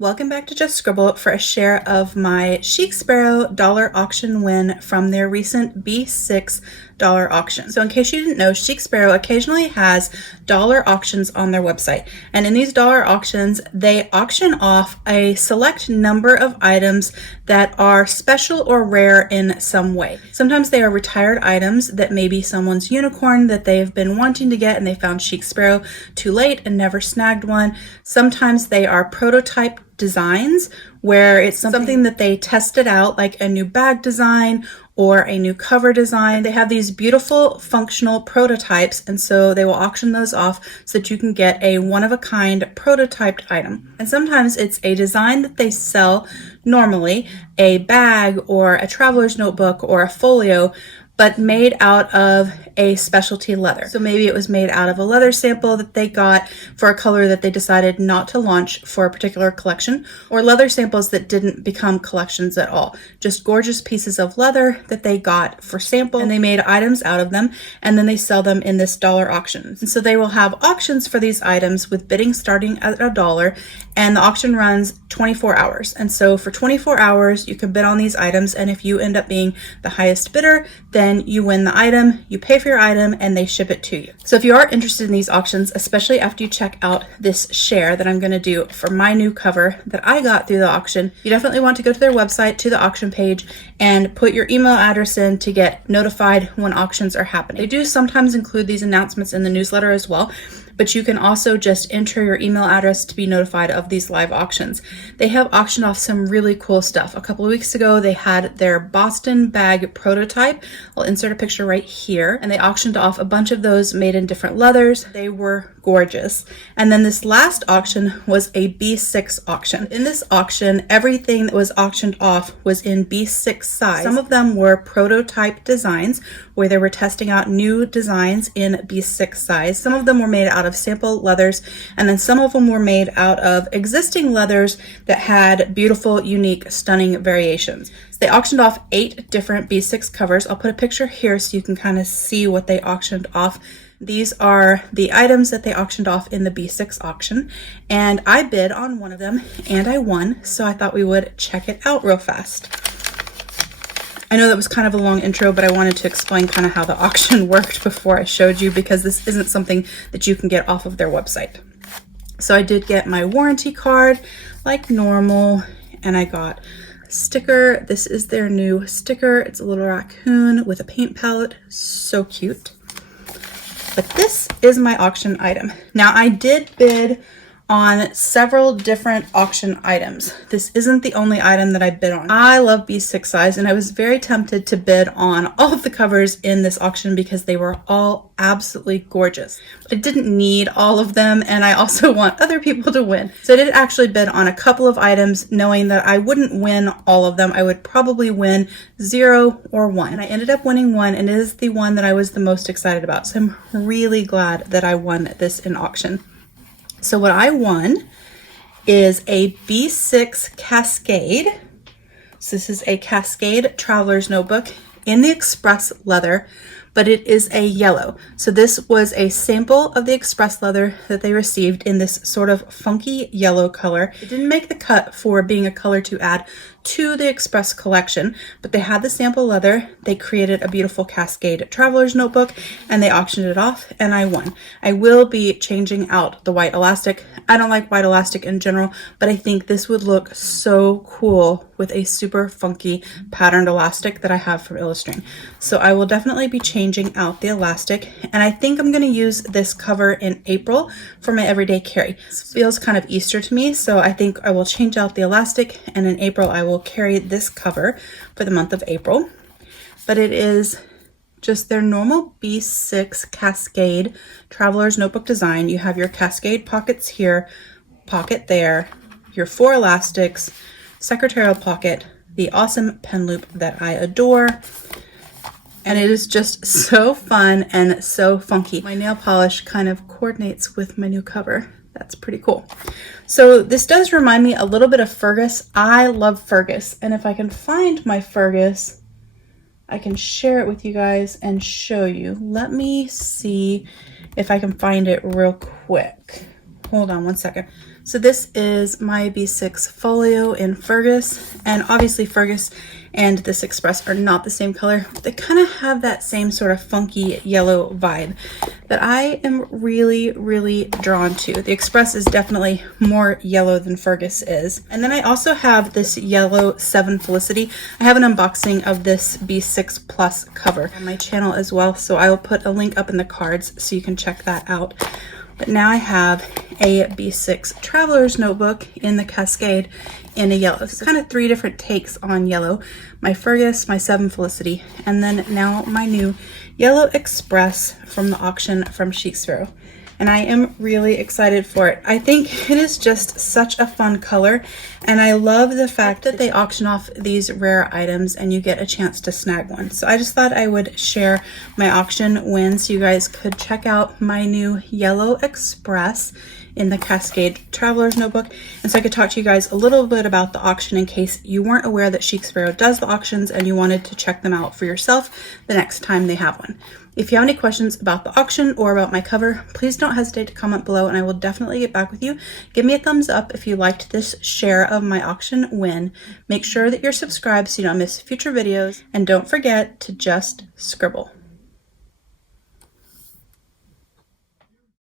Welcome back to Just Scribble for a share of my Chic Sparrow dollar auction win from their recent B6 dollar auction. So in case you didn't know, Chic Sparrow occasionally has dollar auctions on their website. And in these dollar auctions, they auction off a select number of items that are special or rare in some way. Sometimes they are retired items that may be someone's unicorn that they've been wanting to get and they found Chic Sparrow too late and never snagged one. Sometimes they are prototype designs where it's something that they tested out, like a new bag design or a new cover design. They have these beautiful functional prototypes, and so they will auction those off so that you can get a one-of-a-kind prototyped item. And sometimes it's a design that they sell normally, a bag or a traveler's notebook or a folio, but made out of a specialty leather. So maybe it was made out of a leather sample that they got for a color that they decided not to launch for a particular collection, or leather samples that didn't become collections at all. Just gorgeous pieces of leather that they got for sample, and they made items out of them, and then they sell them in this dollar auction. And so they will have auctions for these items with bidding starting at $1, and the auction runs 24 hours. And so for 24 hours, you can bid on these items, and if you end up being the highest bidder, then you win the item, you pay for your item, and they ship it to you. So if you are interested in these auctions, especially after you check out this share that I'm going to do for my new cover that I got through the auction, you definitely want to go to their website, to the auction page, and put your email address in to get notified when auctions are happening. They do sometimes include these announcements in the newsletter as well, but you can also just enter your email address to be notified of these live auctions. They have auctioned off some really cool stuff. A couple of weeks ago, they had their Boston bag prototype. I'll insert a picture right here. And they auctioned off a bunch of those made in different leathers. They were gorgeous. And then this last auction was a B6 auction. In this auction, everything that was auctioned off was in B6 size. Some of them were prototype designs where they were testing out new designs in B6 size. Some of them were made out of sample leathers, and then some of them were made out of existing leathers that had beautiful, unique, stunning variations. So they auctioned off 8 different B6 covers. I'll put a picture here so you can kind of see what they auctioned off. These are the items that they auctioned off in the B6 auction, and I bid on one of them and I won, so I thought we would check it out real fast. I know that was kind of a long intro, but I wanted to explain kind of how the auction worked before I showed you, because this isn't something that you can get off of their website. So I did get my warranty card like normal, and I got a sticker. This is their new sticker. It's a little raccoon with a paint palette. So cute. But this is my auction item. Now, I did bid on several different auction items. This isn't the only item that I bid on. I love B6 size, and I was very tempted to bid on all of the covers in this auction because they were all absolutely gorgeous. But I didn't need all of them, and I also want other people to win. So I did actually bid on a couple of items, knowing that I wouldn't win all of them. I would probably win 0 or 1. And I ended up winning 1, and it is the one that I was the most excited about. So I'm really glad that I won this in auction. So what I won is a B6 Cascade. So this is a Cascade traveler's notebook in the express leather, but it is a yellow. So this was a sample of the express leather that they received in this sort of funky yellow color. It didn't make the cut for being a color to add to the express collection, but they had the sample leather. They created a beautiful Cascade traveler's notebook, and they auctioned it off, and I won. I will be changing out the white elastic. I don't like white elastic in general, but I think this would look so cool with a super funky patterned elastic that I have from Illustring. So I will definitely be changing out the elastic, and I think I'm going to use this cover in April for my everyday carry. This feels kind of Easter to me, so I think I will change out the elastic, and in April I will carry this cover for the month of April. But it is just their normal B6 Cascade traveler's notebook design. You have your Cascade pockets here, pocket there, your 4 elastics, secretarial pocket, the awesome pen loop that I adore, and it is just so fun and so funky. My nail polish kind of coordinates with my new cover. That's pretty cool. So this does remind me a little bit of Fergus. I love Fergus, and if I can find my Fergus, I can share it with you guys and show you. Let me see if I can find it real quick. Hold on one second. So this is my B6 Folio in Fergus, and obviously Fergus and this Express are not the same color, but they kind of have that same sort of funky yellow vibe that I am really, really drawn to. The Express is definitely more yellow than Fergus is. And then I also have this yellow 7 Felicity. I have an unboxing of this B6 Plus cover on my channel as well, so I will put a link up in the cards so you can check that out. But now I have a B6 Traveler's Notebook in the Cascade in a yellow. So kind of 3 different takes on yellow. My Fergus, my 7 Felicity, and then now my new Yellow Express from the auction from Chic Sparrow. And I am really excited for it. I think it is just such a fun color, and I love the fact that they auction off these rare items and you get a chance to snag one. So I just thought I would share my auction win so you guys could check out my new Yellow Express in the Cascade Traveler's Notebook, and so I could talk to you guys a little bit about the auction in case you weren't aware that Chic Sparrow does the auctions and you wanted to check them out for yourself the next time they have one. If you have any questions about the auction or about my cover, please don't hesitate to comment below and I will definitely get back with you. Give me a thumbs up if you liked this share of my auction win. Make sure that you're subscribed so you don't miss future videos, and don't forget to just scribble.